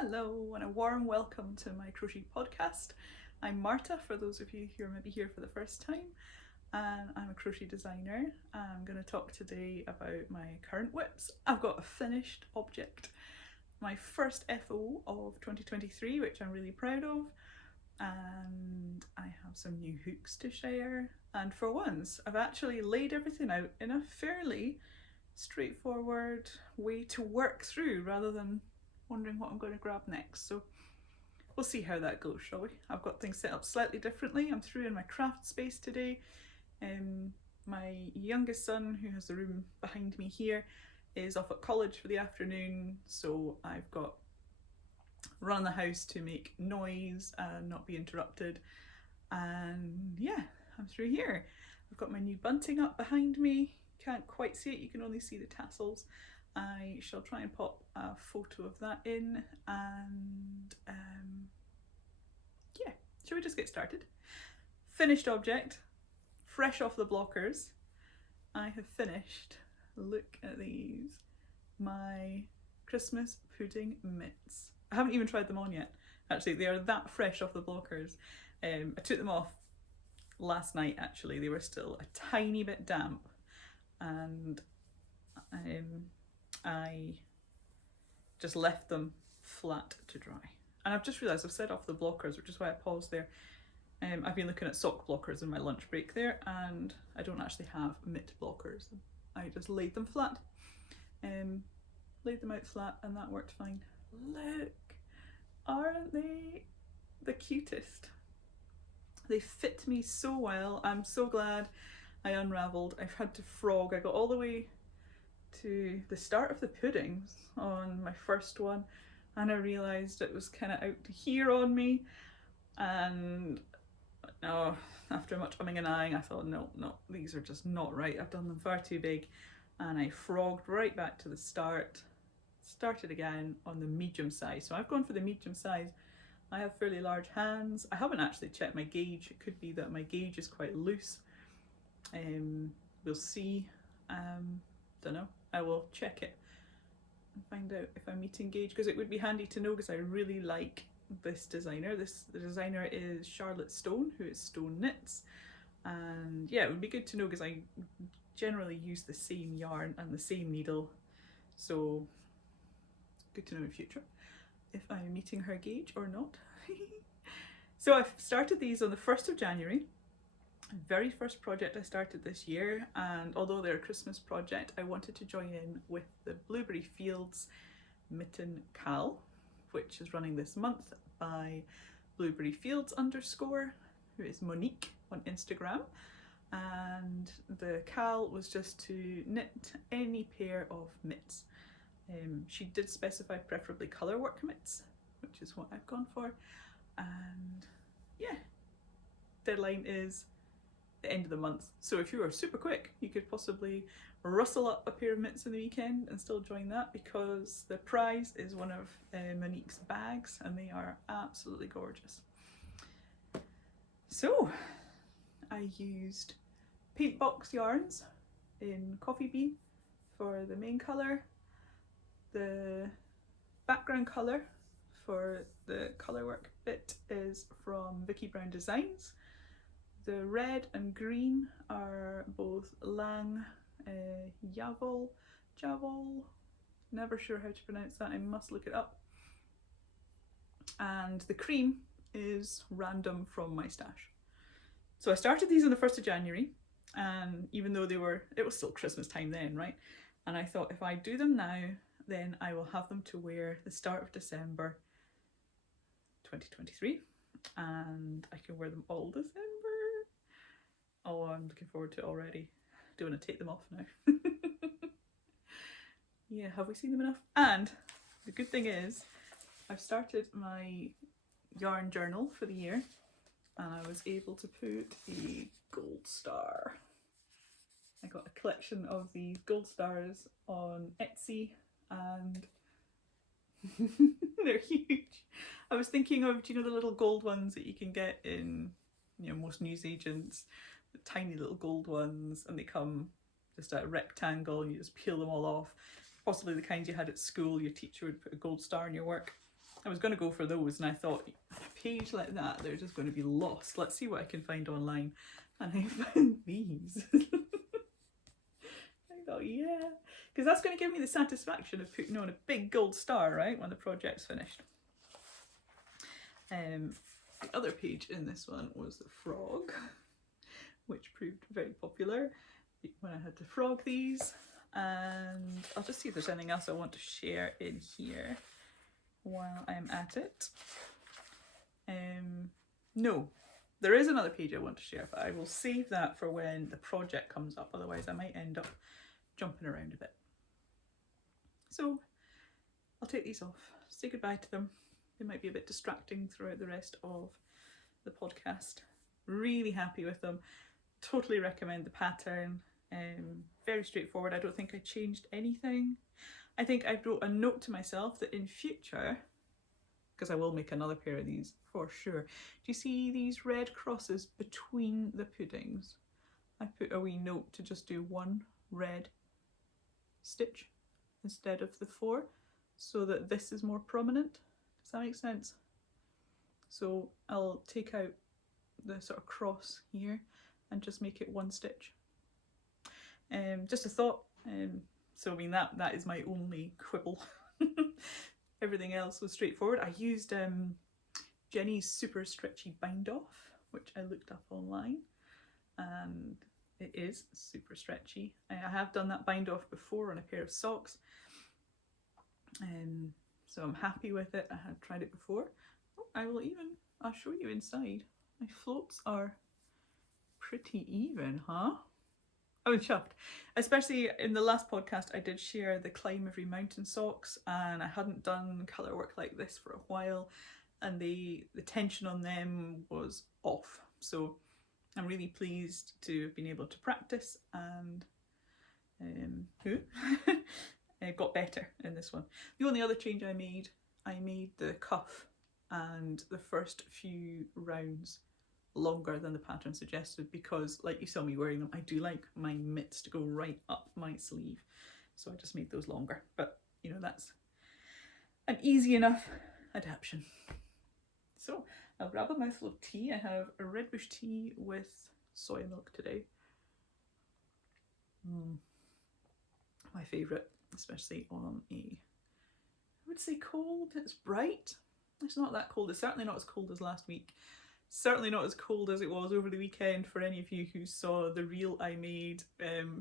Hello and a warm welcome to my crochet podcast. I'm Marta, for those of you who are maybe here for the first time, and I'm a crochet designer. I'm going to talk today about my current whips. I've got a finished object, my first FO of 2023, which I'm really proud of, and I have some new hooks to share, and for once I've actually laid everything out in a fairly straightforward way to work through rather than wondering what I'm going to grab next. So we'll see how that goes, shall we? I've got things set up slightly differently. I'm through in my craft space today. My youngest son, who has the room behind me here, is off at college for the afternoon, so I've got run the house to make noise and not be interrupted. And yeah, I'm through here. I've got my new bunting up behind me. Can't quite see it, you can only see the tassels. I shall try and pop a photo of that in, and yeah, shall we just get started? Finished object, fresh off the blockers. I have finished, look at these, my Christmas pudding mitts. I haven't even tried them on yet, actually. They are that fresh off the blockers. I took them off last night, actually. They were still a tiny bit damp, and I just left them flat to dry. And I've just realised I've set off the blockers, which is why I paused there. I've been looking at sock blockers in my lunch break there, and I don't actually have mitt blockers. I just laid them flat. Laid them out flat, and that worked fine. Look, aren't they the cutest? They fit me so well. I'm so glad I unravelled. I've had to frog. I got all the way to the start of the puddings on my first one, and I realised it was kind of out to here on me, and after much umming and ahhing, I thought no, these are just not right. I've done them far too big, and I frogged right back to the start, started again on the medium size. So I've gone for the medium size. I have fairly large hands. I haven't actually checked my gauge. It could be that my gauge is quite loose. We'll see. Don't know. I will check it and find out if I'm meeting gauge, because it would be handy to know, because I really like this designer. The designer is Charlotte Stone, who is Stone Knits, and yeah, it would be good to know because I generally use the same yarn and the same needle, so good to know in future if I'm meeting her gauge or not. So I've started these on the 1st of January. Very first project I started this year, and although they're a Christmas project, I wanted to join in with the Blueberry Fields Mitten Cal, which is running this month by Blueberry Fields _, who is Monique on Instagram. And the cal was just to knit any pair of mitts. She did specify preferably colourwork mitts, which is what I've gone for. And yeah, deadline is the end of the month, so if you are super quick, you could possibly rustle up a pair of mitts in the weekend and still join that, because the prize is one of Monique's bags, and they are absolutely gorgeous. So I used paint box yarns in Coffee Bean for the main colour. The background colour for the colourwork bit is from Vicky Brown Designs. The red and green are both Lang Javel, never sure how to pronounce that, I must look it up. And the cream is random from my stash. So I started these on the 1st of January, and even though it was still Christmas time then, right? And I thought, if I do them now, then I will have them to wear the start of December 2023, and I can wear them all December. Oh, I'm looking forward to it already. Don't want to take them off now. Yeah, have we seen them enough? And the good thing is, I've started my yarn journal for the year, and I was able to put a gold star. I got a collection of these gold stars on Etsy, and they're huge. I was thinking of, do you know the little gold ones that you can get in, most newsagents? The tiny little gold ones, and they come just a rectangle, and you just peel them all off. Possibly the kinds you had at school, your teacher would put a gold star in your work. I was going to go for those, and I thought a page like that, they're just going to be lost. Let's see what I can find online. And I found these. I thought, yeah, because that's going to give me the satisfaction of putting on a big gold star, right, when the project's finished. The other page in this one was the frog, which proved very popular when I had to frog these. And I'll just see if there's anything else I want to share in here while I'm at it. No, there is another page I want to share, but I will save that for when the project comes up, otherwise I might end up jumping around a bit. So I'll take these off, say goodbye to them. They might be a bit distracting throughout the rest of the podcast. Really happy with them. Totally recommend the pattern. Very straightforward. I don't think I changed anything. I think I wrote a note to myself that in future, because I will make another pair of these for sure. Do you see these red crosses between the puddings? I put a wee note to just do one red stitch instead of the 4, so that this is more prominent. Does that make sense? So I'll take out the sort of cross here and just make it one stitch. Just a thought. So I mean that is my only quibble. Everything else was straightforward. I used Jenny's super stretchy bind off, which I looked up online, and it is super stretchy. I have done that bind off before on a pair of socks, so I'm happy with it. I had tried it before. Oh, I'll show you inside. My floats are pretty even, huh? I was chuffed. Especially in the last podcast, I did share the Climb Every Mountain socks, and I hadn't done colour work like this for a while, and the tension on them was off. So I'm really pleased to have been able to practice, and it got better in this one. The only other change I made the cuff and the first few rounds longer than the pattern suggested, because like you saw me wearing them, I do like my mitts to go right up my sleeve, so I just made those longer. But you know, that's an easy enough adaptation. So I'll grab a mouthful of tea. I have a red bush tea with soy milk today. My favourite, especially on I would say cold. It's bright. It's not that cold. It's certainly not as cold as last week. Certainly not as cold as it was over the weekend. For any of you who saw the reel I made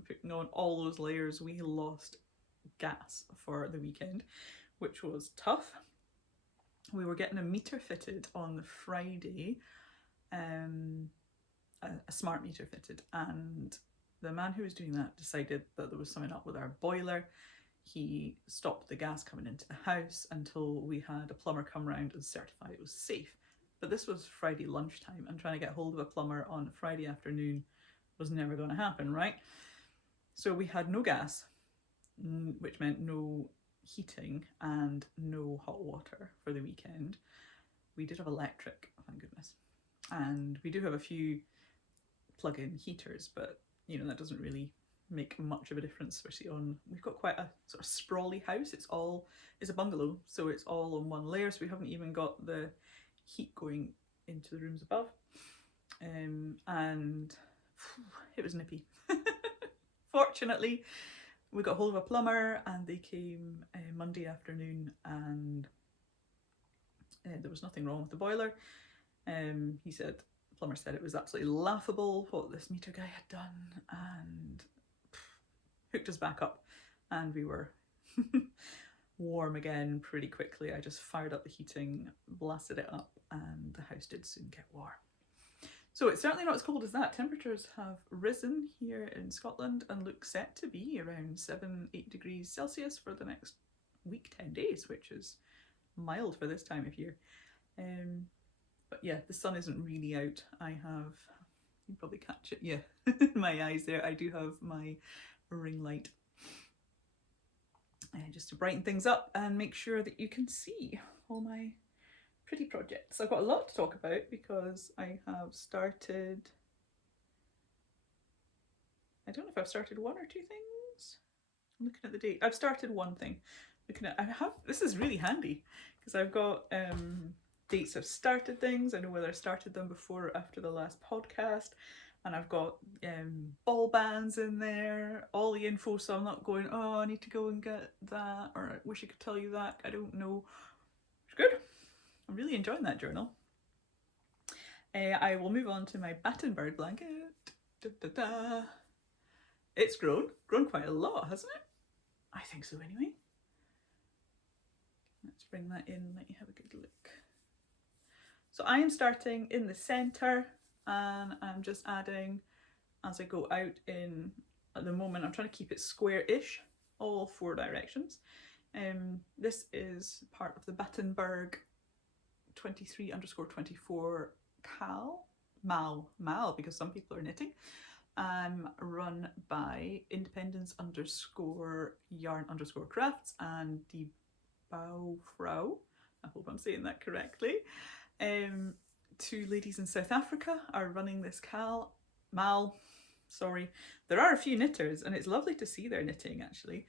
putting on all those layers, we lost gas for the weekend, which was tough. We were getting a meter fitted on the Friday, a smart meter fitted, and the man who was doing that decided that there was something up with our boiler. He stopped the gas coming into the house until we had a plumber come round and certify it was safe. But this was Friday lunchtime, and trying to get hold of a plumber on Friday afternoon was never going to happen, right? So we had no gas, which meant no heating and no hot water for the weekend. We did have electric, thank goodness. And we do have a few plug-in heaters, but you know, that doesn't really make much of a difference, especially we've got quite a sort of sprawly house. It's a bungalow, so it's all on one layer, so we haven't even got the heat going into the rooms above, and it was nippy. Fortunately, we got hold of a plumber, and they came Monday afternoon, and there was nothing wrong with the boiler. The plumber said it was absolutely laughable what this meter guy had done, and hooked us back up, and we were warm again pretty quickly. I just fired up the heating, blasted it up, and the house did soon get warm. So it's certainly not as cold as that. Temperatures have risen here in Scotland and look set to be around 7-8 degrees Celsius for the next week, 10 days, which is mild for this time of year. But yeah, the sun isn't really out. I have, you can probably catch it, yeah, in my eyes there. I do have my ring light just to brighten things up and make sure that you can see all my pretty projects. I've got a lot to talk about because I have started, I don't know if I've started one or two things. I'm looking at the date. I've started one thing. This is really handy because I've got dates I've started things. I know whether I started them before or after the last podcast. And I've got ball bands in there, all the info, so I'm not going, oh, I need to go and get that, or I wish I could tell you that. I don't know. It's good. I'm really enjoying that journal. I will move on to my Battenberg blanket. Da, da, da. It's grown quite a lot, hasn't it? I think so anyway. Let's bring that in, let you have a good look. So I am starting in the centre, and I'm just adding as I go out in, at the moment I'm trying to keep it square-ish, all 4 directions. This is part of the Battenberg 23_24 Mal, because some people are knitting, run by independence_yarn_crafts and die Bouwvrouw. I hope I'm saying that correctly. 2 ladies in South Africa are running this Mal. Sorry, there are a few knitters, and it's lovely to see their knitting actually.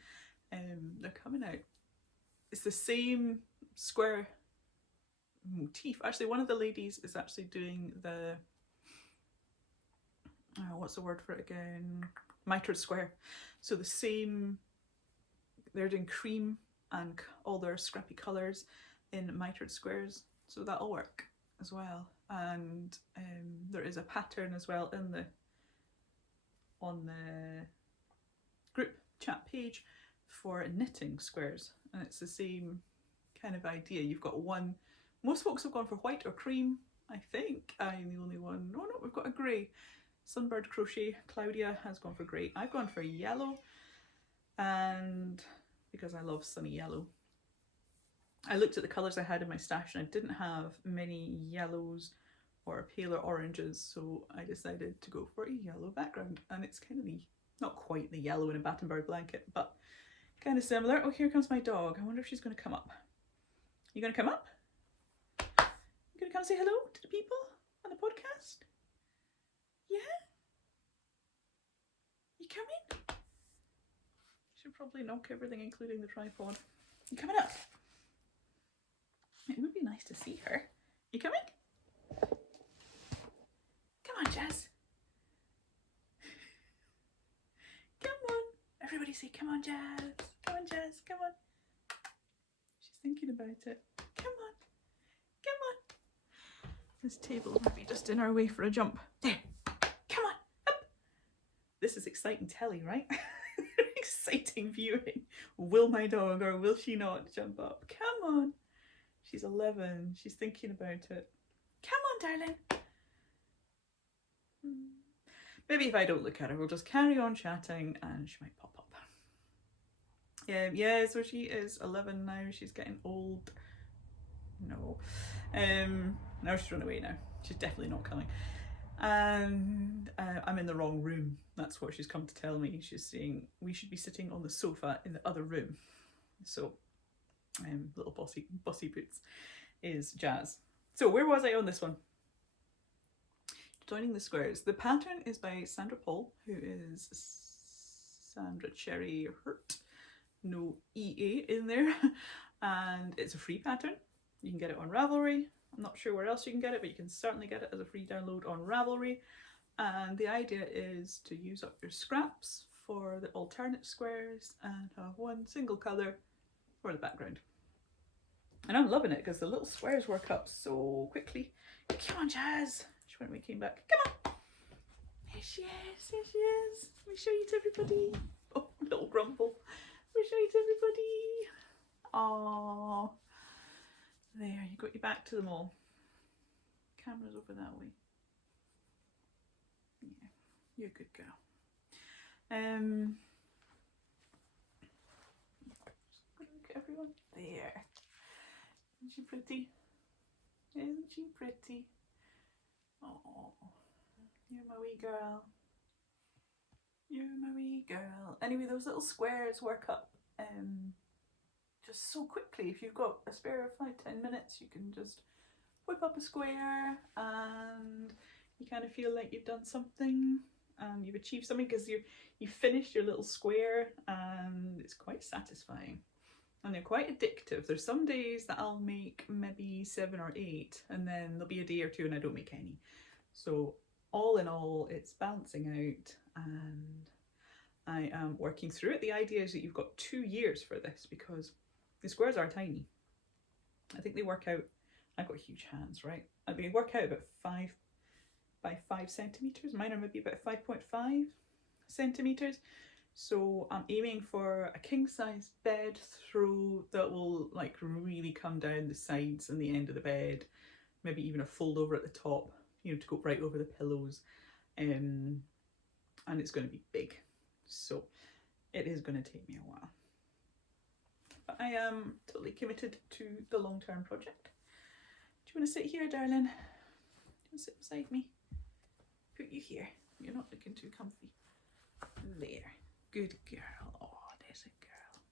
They're coming out. It's the same square motif. Actually, one of the ladies is actually doing the what's the word for it again? Mitered square. So the same. They're doing cream and all their scrappy colours in mitered squares, so that'll work as well. And there is a pattern as well in the on the group chat page for knitting squares, and it's the same kind of idea. You've got one, most folks have gone for white or cream. I think I'm the only one. No, we've got a grey. Sunbird Crochet Claudia has gone for grey. I've gone for yellow, and because I love sunny yellow. I looked at the colours I had in my stash and I didn't have many yellows or paler oranges, so I decided to go for a yellow background, and it's kind of the, not quite the yellow in a Battenberg blanket, but kind of similar. Oh, here comes my dog. I wonder if she's going to come up. You going to come up? You going to come say hello to the people on the podcast? Yeah? You coming? Should probably knock everything, including the tripod. You coming up? It would be nice to see her. You coming? Come on, Jazz. Come on. Everybody say, come on, Jazz. Come on, Jazz. Come on. She's thinking about it. Come on. Come on. This table might be just in our way for a jump. There. Come on. Up. This is exciting telly, right? Exciting viewing. Will my dog, or will she not, jump up? Come on. She's 11. She's thinking about it. Come on, darling. Maybe if I don't look at her, we'll just carry on chatting and she might pop up. Yeah, so she is 11 now. She's getting old. No. Now she's run away now. She's definitely not coming. And I'm in the wrong room. That's what she's come to tell me. She's saying we should be sitting on the sofa in the other room. So little bossy boots is Jazz. So where was I on this one? Joining the squares. The pattern is by Sandra Paul, who is Sandra Cherry Hurt, no EA in there, and it's a free pattern. You can get it on Ravelry. I'm not sure where else you can get it, but you can certainly get it as a free download on Ravelry. And the idea is to use up your scraps for the alternate squares and have one single colour for the background. And I'm loving it because the little squares work up so quickly. Come on, Jazz. She went when we came back. Come on. Here she is. Here she is. Let me show you to everybody. Oh, little grumble. Let me show you to everybody. Aww. There, you got your back to them all. Camera's over that way. Yeah, you're a good girl. Look at everyone. There. Isn't she pretty? Isn't she pretty? Oh, you're my wee girl. You're my wee girl. Anyway, those little squares work up just so quickly. If you've got a spare of 5-10 minutes, you can just whip up a square and you kind of feel like you've done something and you've achieved something because you finished your little square, and it's quite satisfying. and they're quite addictive. There's some days that I'll make maybe 7 or 8, and then there'll be a day or two and I don't make any. So all in all, it's balancing out, and I am working through it. The idea is that you've got 2 years for this because the squares are tiny. I think they work out, I've got huge hands, right? They work out about 5 by 5 centimetres. Mine are maybe about 5.5 centimetres. So I'm aiming for a king size bed throw that will like really come down the sides and the end of the bed, maybe even a fold over at the top, you know, to go right over the pillows. And it's going to be big. So it is going to take me a while. But I am totally committed to the long-term project. Do you want to sit here, darling? Do you want to sit beside me? Put you here. You're not looking too comfy. There. Good girl. Oh, there's a girl.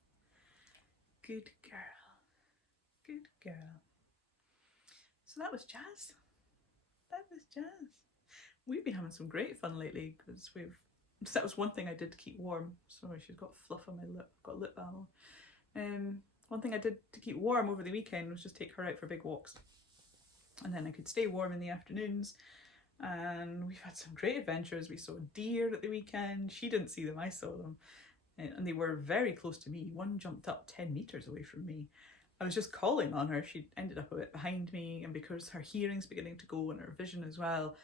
Good girl. Good girl. So that was jazz. That was jazz. We've been having some great fun lately because that was one thing I did to keep warm. Sorry, she's got fluff on my lip. I've got a lip balm. One thing I did to keep warm over the weekend was just take her out for big walks. And then I could stay warm in the afternoons. And we've had some great adventures. We saw deer at the weekend. She didn't see them, I saw them. And they were very close to me. One jumped up 10 metres away from me. I was just calling on her. She ended up a bit behind me, and because her hearing's beginning to go and her vision as well,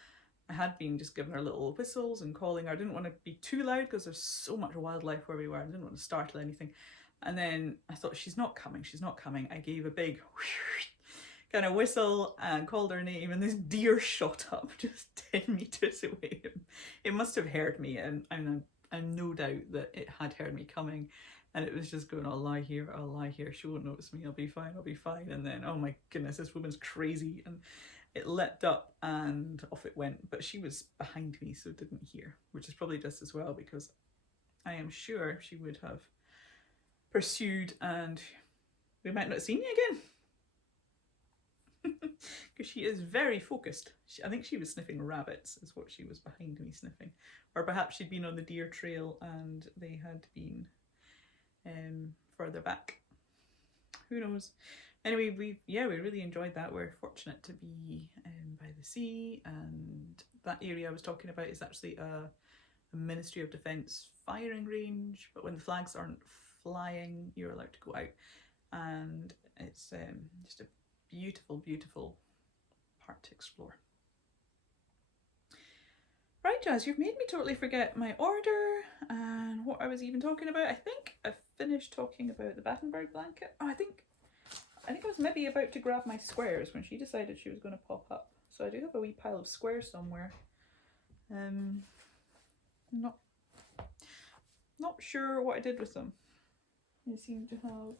I had been just giving her little whistles and calling her. I didn't want to be too loud because there's so much wildlife where we were. I didn't want to startle anything. And then I thought, she's not coming, she's not coming. I gave a big kind of whistle and called her name, and this deer shot up just 10 metres away. It must have heard me, and I'm no doubt that it had heard me coming, and it was just going, I'll lie here, she won't notice me, I'll be fine. And then, oh my goodness, this woman's crazy, and it leapt up and off it went. But she was behind me, so didn't hear, which is probably just as well, because I am sure she would have pursued and we might not have seen you again. Because she is very focused. I think she was sniffing rabbits is what she was behind me sniffing. Or perhaps she'd been on the deer trail and they had been further back. Who knows? Anyway, we really enjoyed that. We're fortunate to be by the sea, and that area I was talking about is actually a Ministry of Defence firing range, but when the flags aren't flying, you're allowed to go out, and it's just a beautiful, beautiful part to explore. Right, Jazz, you've made me totally forget my order and what I was even talking about. I think I finished talking about the Battenberg blanket. Oh, I think I was maybe about to grab my squares when she decided she was going to pop up. So I do have a wee pile of squares somewhere. Not sure what I did with them. I seem to have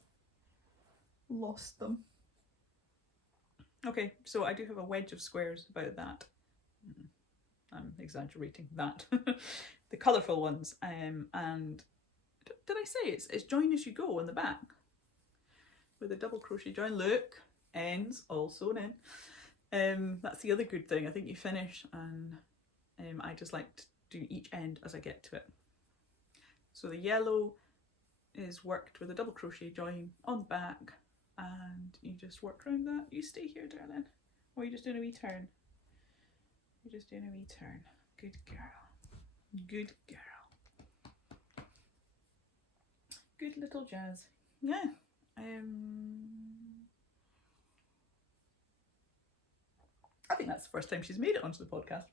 lost them. Okay, so I do have a wedge of squares about that. I'm exaggerating that. The colourful ones. And did I say it's join as you go on the back with a double crochet join. Look, ends all sewn in. That's the other good thing. I think you finish, and I just like to do each end as I get to it. So the yellow is worked with a double crochet join on the back, and you just work around that. You stay here, darling. Or you're just doing a wee turn. You're just doing a wee turn. Good girl. Good girl. Good little Jazz. Yeah. I think that's the first time she's made it onto the podcast.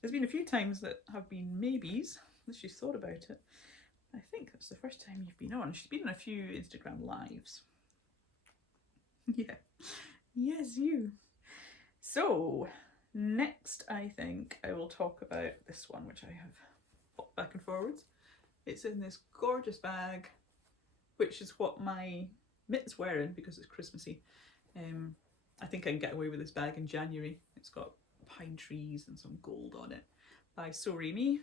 There's been a few times that have been maybes, unless she's thought about it. I think that's the first time you've been on. She's been on a few Instagram lives. Yeah. Yes, you. So, next I think I will talk about this one, which I have popped back and forwards. It's in this gorgeous bag, which is what my mittens were in because it's Christmassy. I think I can get away with this bag in January. It's got pine trees and some gold on it by So Remy.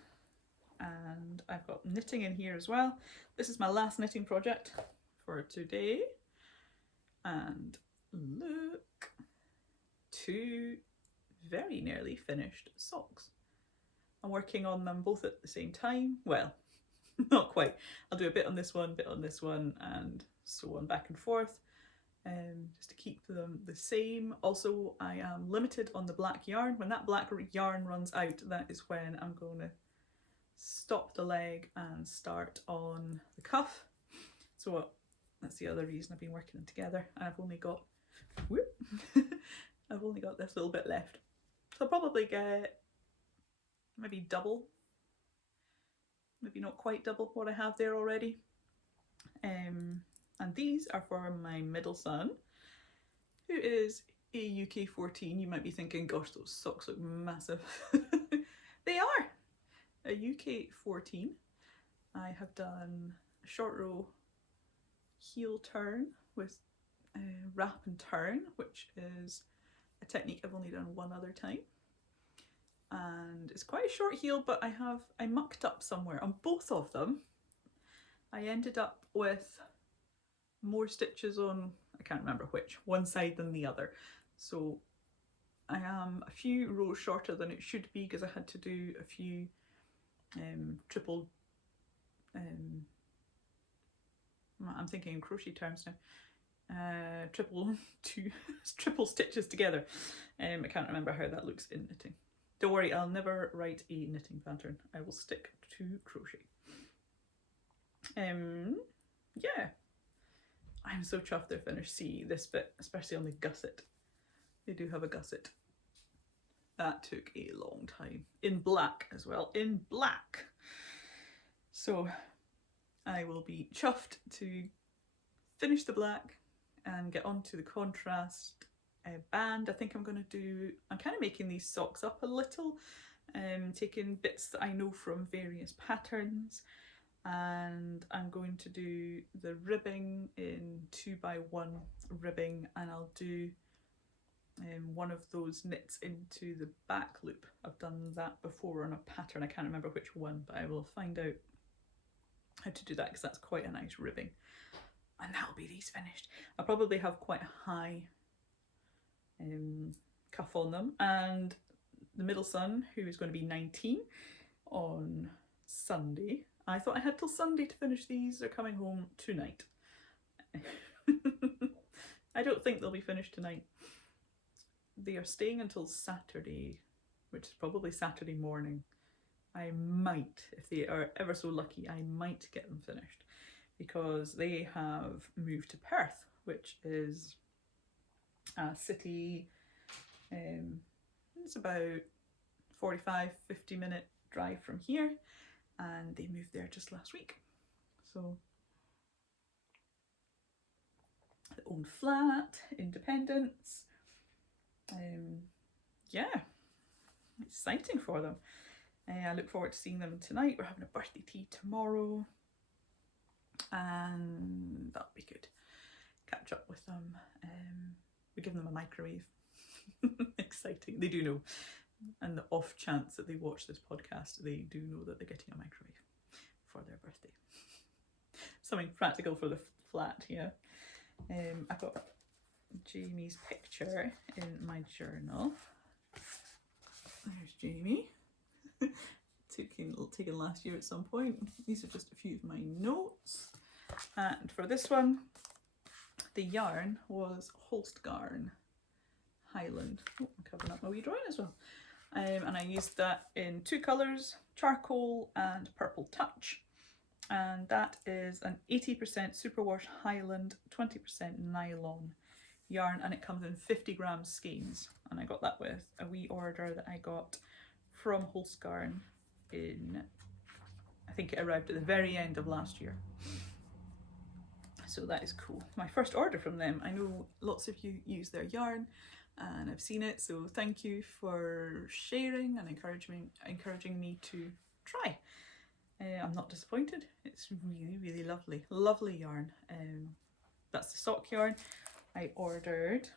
And I've got knitting in here as well. This is my last knitting project for today. And look, 2 very nearly finished socks. I'm working on them both at the same time. Well, not quite. I'll do a bit on this one, and sew on back and forth, just to keep them the same. Also, I am limited on the black yarn. When that black yarn runs out, that is when I'm going to stop the leg and start on the cuff. So that's the other reason I've been working them together, and I've only got I've only got this little bit left. So I'll probably get maybe double, maybe not quite double what I have there already. And these are for my middle son, who is a UK 14. You might be thinking, gosh, those socks look massive. They are a UK 14. I have done a short row heel turn with wrap and turn, which is a technique I've only done one other time. And it's quite a short heel, but I mucked up somewhere on both of them. I ended up with more stitches on, I can't remember which, one side than the other. So I am a few rows shorter than it should be because I had to do a few triple, I'm thinking in crochet terms now, triple stitches together. I can't remember how that looks in knitting. Don't worry, I'll never write a knitting pattern. I will stick to crochet. Yeah, I'm so chuffed they're finished. See this bit, especially on the gusset. They do have a gusset. That took a long time. In black as well, in black. So I will be chuffed to finish the black and get on to the contrast band. I think I'm kind of making these socks up a little, taking bits that I know from various patterns, and I'm going to do the ribbing in 2x1 ribbing, and I'll do one of those knits into the back loop. I've done that before on a pattern, I can't remember which one, but I will find out how to do that because that's quite a nice ribbing. And that'll be these finished. I'll probably have quite a high cuff on them, and the middle son, who is going to be 19 on Sunday, I thought I had till Sunday to finish these. They're coming home tonight. I don't think they'll be finished tonight. They are staying until Saturday, which is probably Saturday morning. I might, if they are ever so lucky, I might get them finished because they have moved to Perth, which is a city, it's about 45-50 minute drive from here, and they moved there just last week. So their own flat, independence. Yeah, exciting for them. I look forward to seeing them tonight. We're having a birthday tea tomorrow, and that'll be good. Catch up with them. We give them a microwave. Exciting. They do know. And the off chance that they watch this podcast, they do know that they're getting a microwave for their birthday. Something practical for the flat, yeah. I've got Jamie's picture in my journal. There's Jamie. taken last year at some point. These are just a few of my notes. And for this one, the yarn was Holstgarn Highland. Oh, I'm covering up my wee drawing as well. And I used that in two colours, charcoal and purple touch. And that is an 80% superwash Highland, 20% nylon yarn, and it comes in 50 gram skeins. And I got that with a wee order that I got from Holstgarn in, I think it arrived at the very end of last year. So that is cool. My first order from them. I know lots of you use their yarn and I've seen it, so thank you for sharing and encouraging me to try. I'm not disappointed. It's really, really lovely. Lovely yarn. That's the sock yarn. I ordered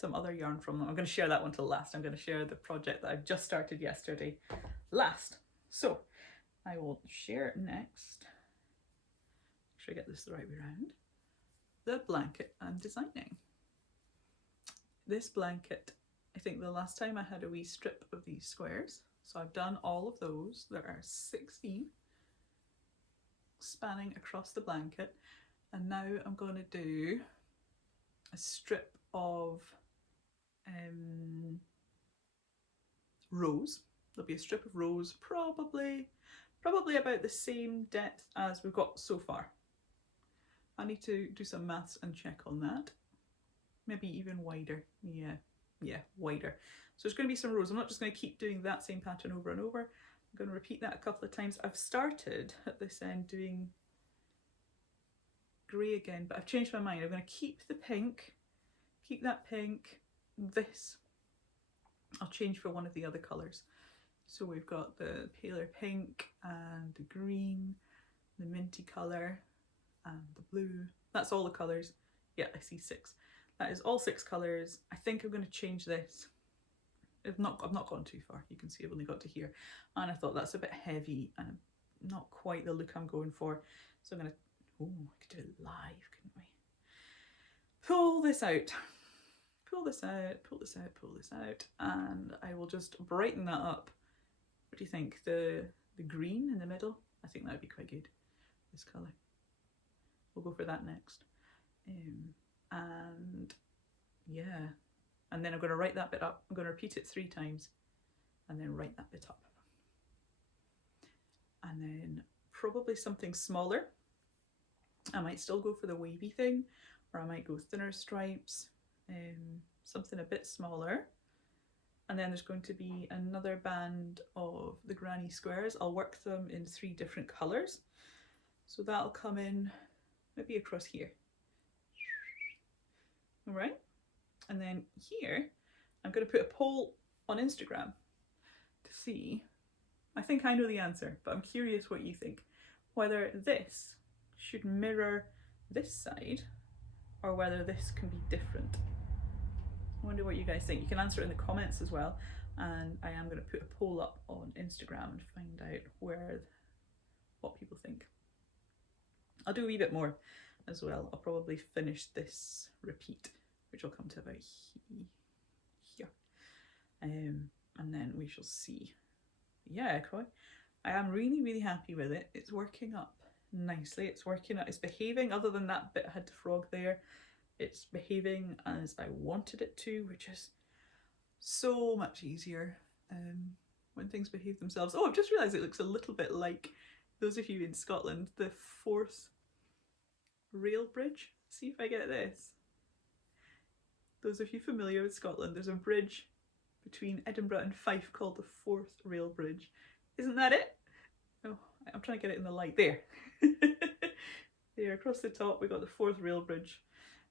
some other yarn from them. I'm going to share that one till last. I'm going to share the project that I've just started yesterday last. So I will share next. Make sure I get this the right way around. The blanket I'm designing. This blanket, I think the last time I had a wee strip of these squares. So I've done all of those. There are 16 spanning across the blanket. And now I'm going to do a strip of rose. There'll be a strip of rose, probably about the same depth as we've got so far. I need to do some maths and check on that. Maybe even wider. Yeah, wider. So there's going to be some rose. I'm not just going to keep doing that same pattern over and over. I'm going to repeat that a couple of times. I've started at this end doing grey again, but I've changed my mind. I'm going to keep the pink, keep that pink. This I'll change for one of the other colours. So we've got the paler pink and the green, the minty colour and the blue. That's all the colours. Yeah, I see 6. That is all 6 colours. I think I'm going to change this. I've not gone too far. You can see I've only got to here. And I thought that's a bit heavy and not quite the look I'm going for. So I'm going to, oh, I could do it live, couldn't we? Pull this out. Pull this out, pull this out, pull this out. And I will just brighten that up. What do you think? The green in the middle? I think that would be quite good. This colour. We'll go for that next. And yeah. And then I'm going to write that bit up. I'm going to repeat it 3 times and then write that bit up. And then probably something smaller. I might still go for the wavy thing, or I might go thinner stripes, something a bit smaller. And then there's going to be another band of the granny squares. I'll work them in 3 different colours. So that'll come in maybe across here. All right. And then here, I'm going to put a poll on Instagram to see, I think I know the answer, but I'm curious what you think, whether this should mirror this side or whether this can be different. I wonder what you guys think. You can answer it in the comments as well, and I am going to put a poll up on Instagram and find out what people think. I'll do a wee bit more as well. I'll probably finish this repeat, which will come to about here, and then we shall see. Yeah, I am really happy with it. It's working up nicely. It's working out. It's behaving. Other than that bit I had to frog there, it's behaving as I wanted it to, which is so much easier when things behave themselves. Oh, I've just realised it looks a little bit like, those of you in Scotland, the Forth rail bridge. See if I get this. Those of you familiar with Scotland, there's a bridge between Edinburgh and Fife called the Forth Rail Bridge. Isn't that it? Oh, I'm trying to get it in the light. There. There, across the top, we got the Forth Rail Bridge.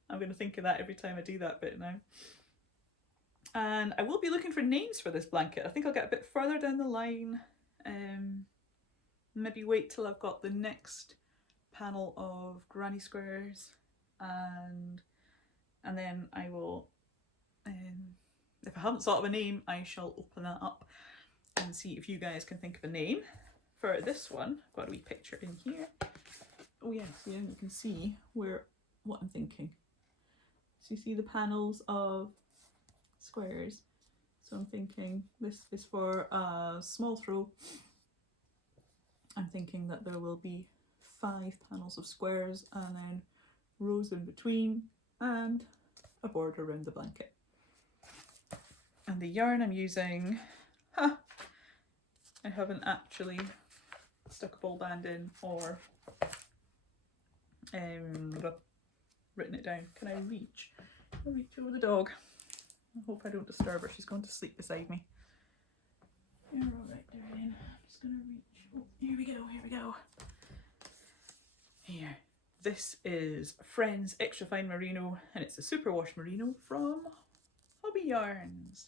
I'm going to think of that every time I do that bit now. And I will be looking for names for this blanket. I think I'll get a bit further down the line. Maybe wait till I've got the next panel of granny squares, and then I will, if I haven't thought of a name, I shall open that up and see if you guys can think of a name for this one. I've got a wee picture in here. Oh yes, yeah, you can see what I'm thinking. So you see the panels of squares. So I'm thinking this is for a small throw. I'm thinking that there will be 5 panels of squares and then rows in between and a border around the blanket. And the yarn I'm using, I haven't actually stuck a ball band in or written it down. Can I reach? I'll reach over the dog. I hope I don't disturb her. She's going to sleep beside me. You're alright, Dorian. I'm just going to reach. Oh, here we go, here we go. Here. This is Friends Extra Fine Merino, and it's a superwash merino from Hobbii Yarns.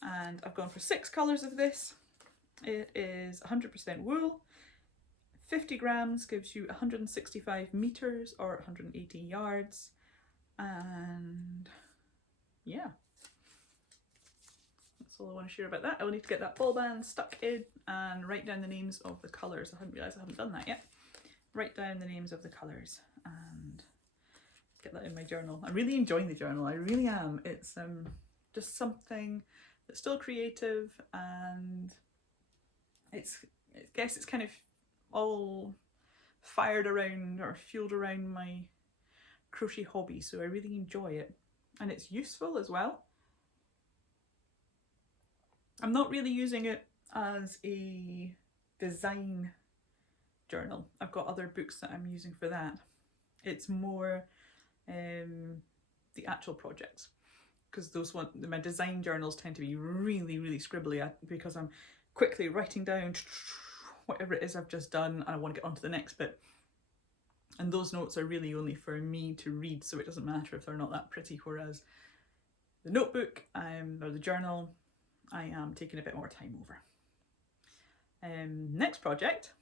And I've gone for 6 colours of this. It is 100% wool. 50 grams gives you 165 metres or 180 yards. And yeah, that's all I want to share about that. I will need to get that ball band stuck in and write down the names of the colours. I hadn't realised I haven't done that yet. Write down the names of the colours and get that in my journal. I'm really enjoying the journal, I really am. It's just something that's still creative, and I guess it's kind of all fired around or fueled around my crochet hobby, so I really enjoy it, and it's useful as well. I'm not really using it as a design journal. I've got other books that I'm using for that. It's more the actual projects, because my design journals tend to be really scribbly because I'm quickly writing down whatever it is I've just done and I want to get on to the next bit. And those notes are really only for me to read, so it doesn't matter if they're not that pretty, whereas the notebook or the journal, I am taking a bit more time over. Next project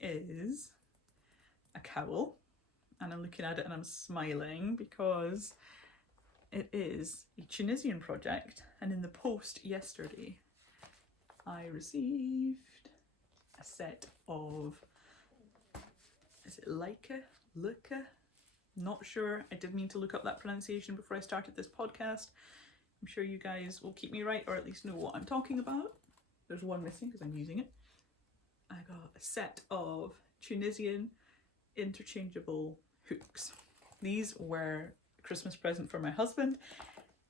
is a cowl, and I'm looking at it and I'm smiling because it is a Tunisian project, and in the post yesterday I received a set of, is it Luca? Not sure. I did mean to look up that pronunciation before I started this podcast. I'm sure you guys will keep me right, or at least know what I'm talking about. There's one missing because I'm using it. I got a set of Tunisian interchangeable hooks. These were a Christmas present for my husband.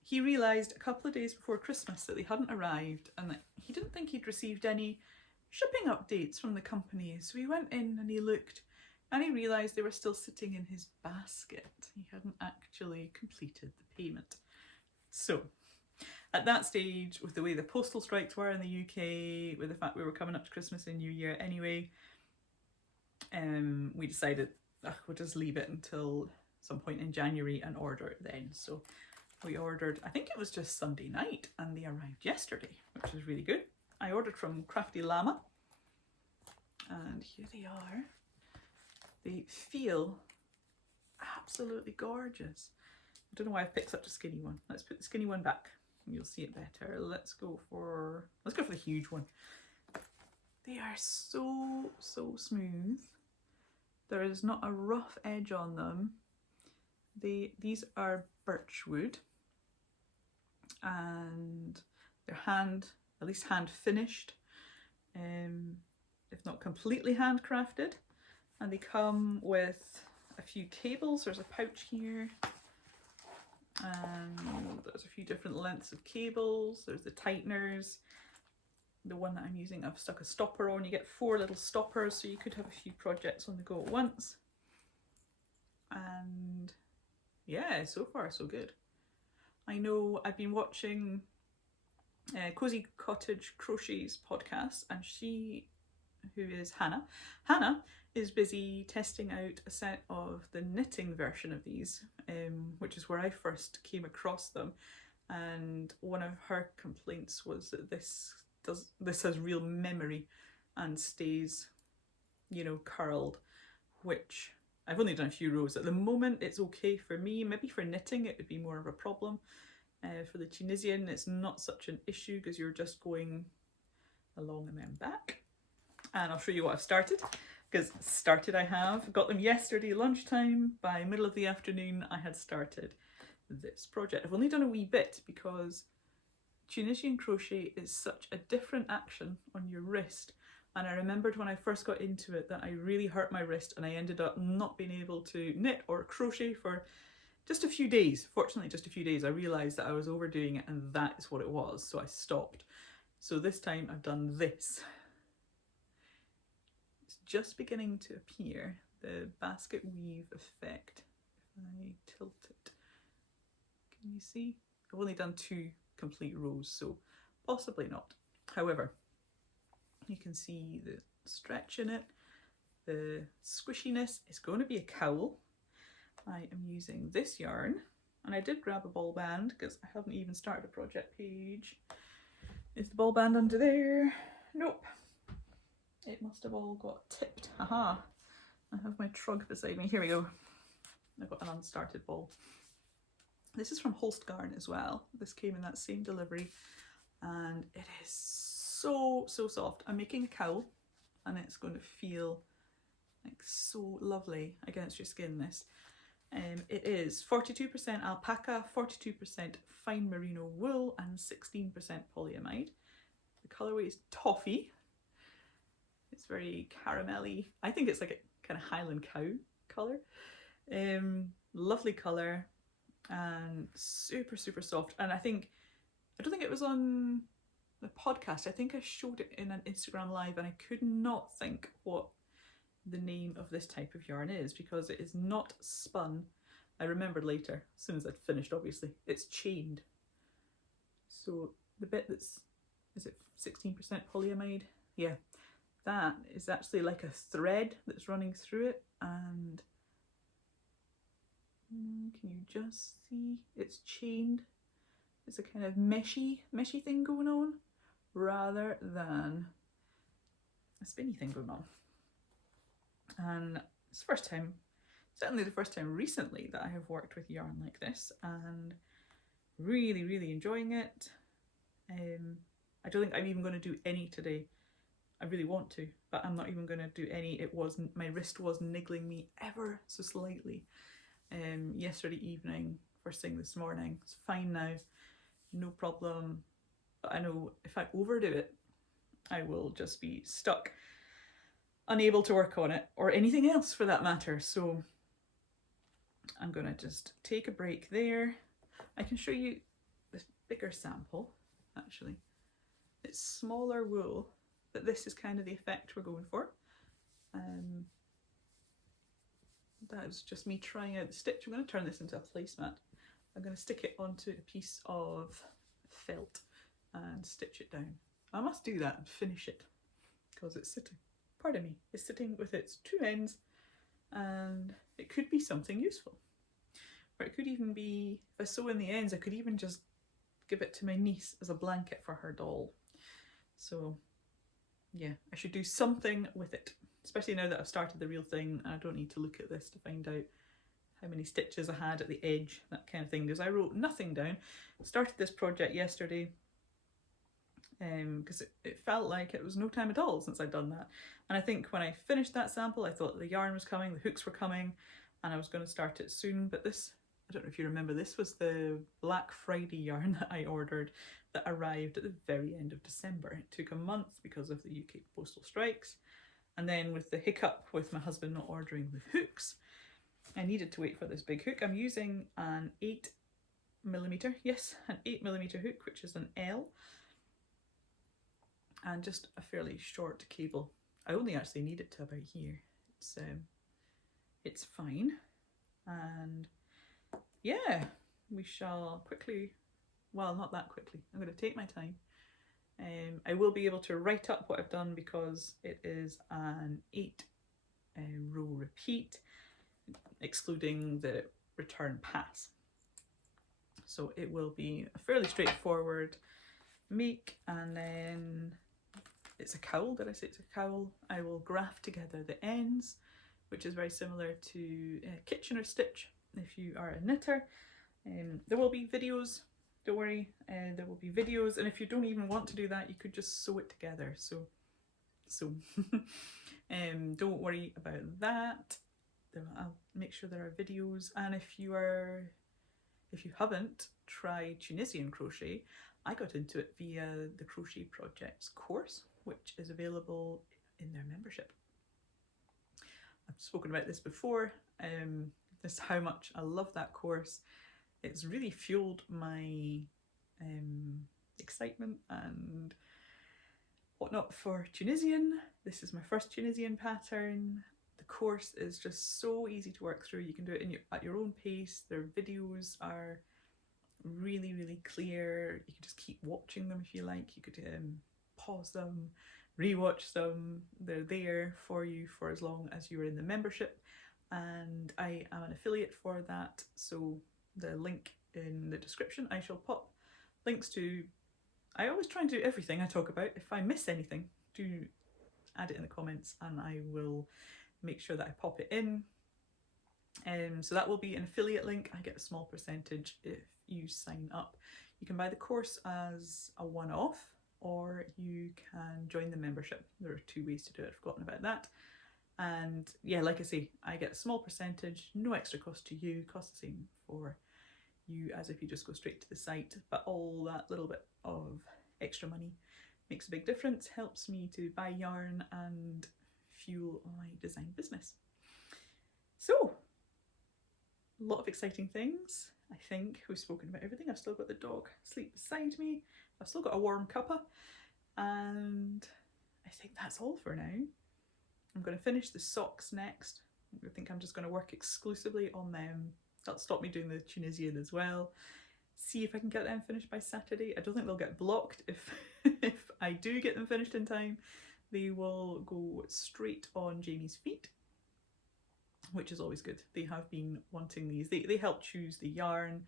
He realised a couple of days before Christmas that they hadn't arrived and that he didn't think he'd received any shipping updates from the company. So he went in and he looked and he realised they were still sitting in his basket. He hadn't actually completed the payment. So at that stage, with the way the postal strikes were in the UK, with the fact we were coming up to Christmas and New Year anyway, we decided we'll just leave it until some point in January and order it then. So we ordered, I think it was just Sunday night, and they arrived yesterday, which is really good. I ordered from Crafty Llama, and here they are. They feel absolutely gorgeous. I don't know why I've picked such a skinny one. Let's put the skinny one back and you'll see it better. Let's go for the huge one. They are so smooth. There is not a rough edge on them. These are birch wood, and they're hand finished, if not completely handcrafted. And they come with a few cables. There's a pouch here, and there's a few different lengths of cables. There's the tighteners. The one that I'm using, I've stuck a stopper on. You get 4 little stoppers, so you could have a few projects on the go at once. And yeah, so far so good. I know I've been watching Cozy Cottage Crochet's podcast, and she, who is Hannah, is busy testing out a set of the knitting version of these, which is where I first came across them. And one of her complaints was that this has real memory and stays, you know, curled, which I've only done a few rows. At the moment it's okay for me. Maybe for knitting it would be more of a problem. For the Tunisian it's not such an issue because you're just going along and then back. And I'll show you what I've started, because I have got them yesterday lunchtime. By middle of the afternoon I had started this project. I've only done a wee bit because Tunisian crochet is such a different action on your wrist, and I remembered when I first got into it that I really hurt my wrist and I ended up not being able to knit or crochet for just a few days. Fortunately just a few days. I realised that I was overdoing it and that is what it was, so I stopped. So this time I've done this. It's just beginning to appear, the basket weave effect. If I tilt it, can you see? I've only done 2 complete rows, so possibly not. However, you can see the stretch in it, the squishiness. It's going to be a cowl. I am using this yarn, and I did grab a ball band because I haven't even started a project page. Is the ball band under there? Nope. It must have all got tipped. Haha. I have my trug beside me. Here we go. I've got an unstarted ball. This is from Holst Garn as well. This came in that same delivery, and it is so soft. I'm making a cowl and it's going to feel like so lovely against your skin, this. It is 42% alpaca, 42% fine merino wool and 16% polyamide. The colourway is toffee. It's very caramelly. I think it's like a kind of Highland cow colour. Lovely colour and super, super soft. And I don't think it was on the podcast. I think I showed it in an Instagram live, and I could not think what the name of this type of yarn is because it is not spun. I remembered later, as soon as I'd finished, obviously. It's chained. So the bit that's, is it 16% polyamide? Yeah, that is actually like a thread that's running through it, and can you just see it's chained? It's a kind of meshy thing going on rather than a spinny thing going on. And it's the first time, certainly the first time recently, that I have worked with yarn like this, and really, really enjoying it. I don't think I'm even going to do any today. I really want to, but I'm not even going to do any. My wrist was niggling me ever so slightly yesterday evening, first thing this morning. It's fine now, no problem. But I know if I overdo it, I will just be stuck, unable to work on it, or anything else for that matter. So I'm gonna just take a break there. I can show you this bigger sample, actually. It's smaller wool, but this is kind of the effect we're going for. That is just me trying out the stitch. I'm going to turn this into a placemat. I'm going to stick it onto a piece of felt and stitch it down. I must do that and finish it because it's sitting, pardon me, it's sitting with its two ends, and it could be something useful. Or it could even be, if I sew in the ends, I could even just give it to my niece as a blanket for her doll. So yeah, I should do something with it, especially now that I've started the real thing and I don't need to look at this to find out how many stitches I had at the edge, that kind of thing, because I wrote nothing down. Started this project yesterday because it felt like it was no time at all since I'd done that. And I think when I finished that sample, I thought the yarn was coming, the hooks were coming, and I was going to start it soon. But this, I don't know if you remember, this was the Black Friday yarn that I ordered that arrived at the very end of December. It took a month because of the UK postal strikes. And then with the hiccup with my husband not ordering the hooks, I needed to wait for this big hook. I'm using an 8mm, yes, an 8mm hook, which is an L, and just a fairly short cable. I only actually need it to about here. It's fine. And yeah, we shall quickly, well, not that quickly, I'm going to take my time. I will be able to write up what I've done because it is an 8 row repeat, excluding the return pass. So it will be a fairly straightforward make, and then it's a cowl. Did I say it's a cowl? I will graft together the ends, which is very similar to Kitchener stitch if you are a knitter. There will be videos, don't worry, there will be videos, and if you don't even want to do that, you could just sew it together. So don't worry about that. I'll make sure there are videos. And if you haven't tried Tunisian crochet, I got into it via the Crochet Project's course, which is available in their membership. I've spoken about this before, just how much I love that course. It's really fueled my excitement and whatnot for Tunisian. This is my first Tunisian pattern. The course is just so easy to work through. You can do it at your own pace. Their videos are really, really clear. You can just keep watching them if you like. You could pause them, rewatch them. They're there for you for as long as you're in the membership. And I am an affiliate for that, so the link in the description, I shall pop links to, I always try and do everything I talk about. If I miss anything, do add it in the comments and I will make sure that I pop it in. So that will be an affiliate link. I get a small percentage if you sign up. You can buy the course as a one-off, or you can join the membership. There are two ways to do it. I've forgotten about that. And yeah, like I say, I get a small percentage, no extra cost to you, costs the same for you as if you just go straight to the site, but all that little bit of extra money makes a big difference, helps me to buy yarn and fuel my design business. So, a lot of exciting things. I think we've spoken about everything. I've still got the dog asleep beside me. I've still got a warm cuppa. And I think that's all for now. I'm going to finish the socks next. I think I'm just going to work exclusively on them. That'll stop me doing the Tunisian as well. See if I can get them finished by Saturday. I don't think they'll get blocked if if I do get them finished in time. They will go straight on Jamie's feet, which is always good. They have been wanting these. They help choose the yarn,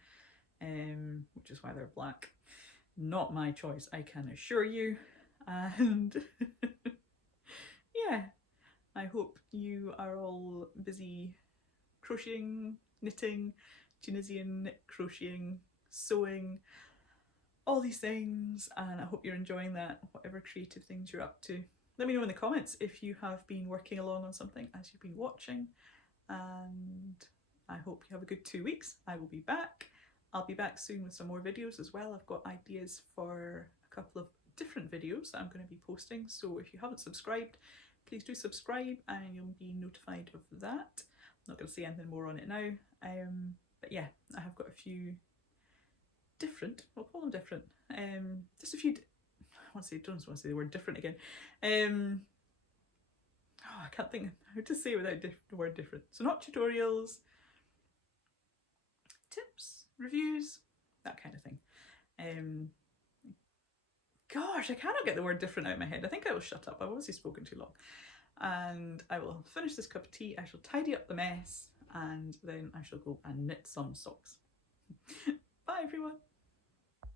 which is why they're black. Not my choice, I can assure you. And yeah, I hope you are all busy crocheting, knitting, Tunisian, crocheting, sewing, all these things, and I hope you're enjoying that, whatever creative things you're up to. Let me know in the comments if you have been working along on something as you've been watching, and I hope you have a good 2 weeks. I will be back. I'll be back soon with some more videos as well. I've got ideas for a couple of different videos that I'm going to be posting, so if you haven't subscribed, please do subscribe and you'll be notified of that. I'm not going to say anything more on it now, but yeah, I have got a few different, we'll call them different, just a few, I don't want to say the word different again, I can't think how to say it without the word different. So not tutorials, tips, reviews, that kind of thing. Gosh, I cannot get the word different out of my head. I think I will shut up. I've obviously spoken too long. And I will finish this cup of tea. I shall tidy up the mess and then I shall go and knit some socks. Bye everyone.